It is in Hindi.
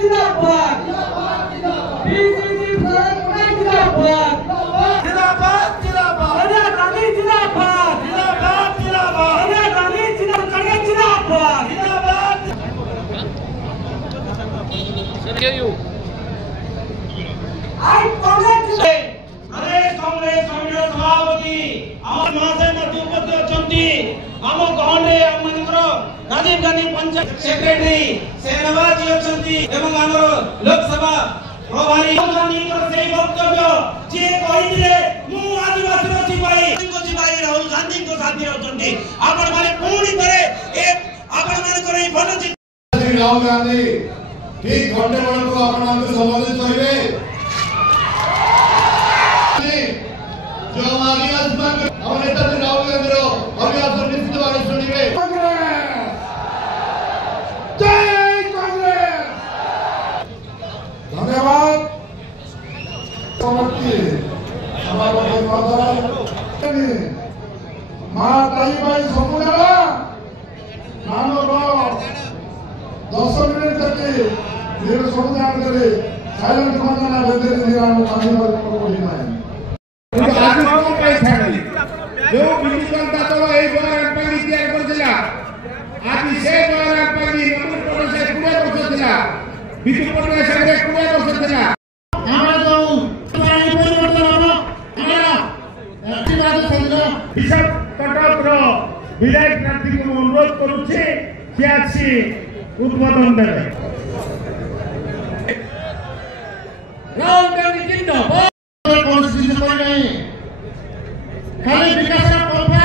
जिंदाबाद बीजेपी जिंदाबाद जिंदाबाद जिंदाबाद सोनिया गांधी जिंदाबाद जिंदाबाद जिंदाबाद सोनिया गांधी जिंदाबाद जिंदाबाद आई कांग्रेस कांग्रेस सभापति आम महाशय मध्य उपस्थित अछंती आम गहने आम मनकर राजीव गांधी पंचायत सेक्रेटरी सेनवाज जी अछंती एवं हमर लोकसभा प्रभारी गांधी से वक्तव्य जे कहिदिले मु आदिवासी रसी भाई राहुल गांधी को साथी अछंती आपण माने पूरी करे एक आपण माने करे भन राहुल गांधी ठीक घंटे बड़ को आपण हमको संबोधित करिवे जो आदिवासी वर्ग और नेता राहुल गांधी रो अभिभाषण निश्चित भाव सुनिवे जय कांग्रेस धन्यवाद समर्थी हमारे माता मां ताई भाई समुदाय मानव 10 मिनट तक मेरे समुदाय करे साइलेंट समाधान देते निराम पानी वाले को बोली ना जो बिजली जनता तो ए द्वारा पानी तैयार करथिला आदि से द्वारा पानी नमूर प्रदेश 20 वर्ष थिला विद्युत प्रदेश 20 वर्ष थिला हमरा जो पानी परिवर्तन हबो हमरा आशीर्वाद संग्रह हिसाब कटक रो विधायक प्रार्थी को अनुरोध करूछि से आसी उद्बोधन देबे राहुल गांधी जिंदाबाद कॉन्स्टिट्यूशन पर नहीं खाली विकास पंपा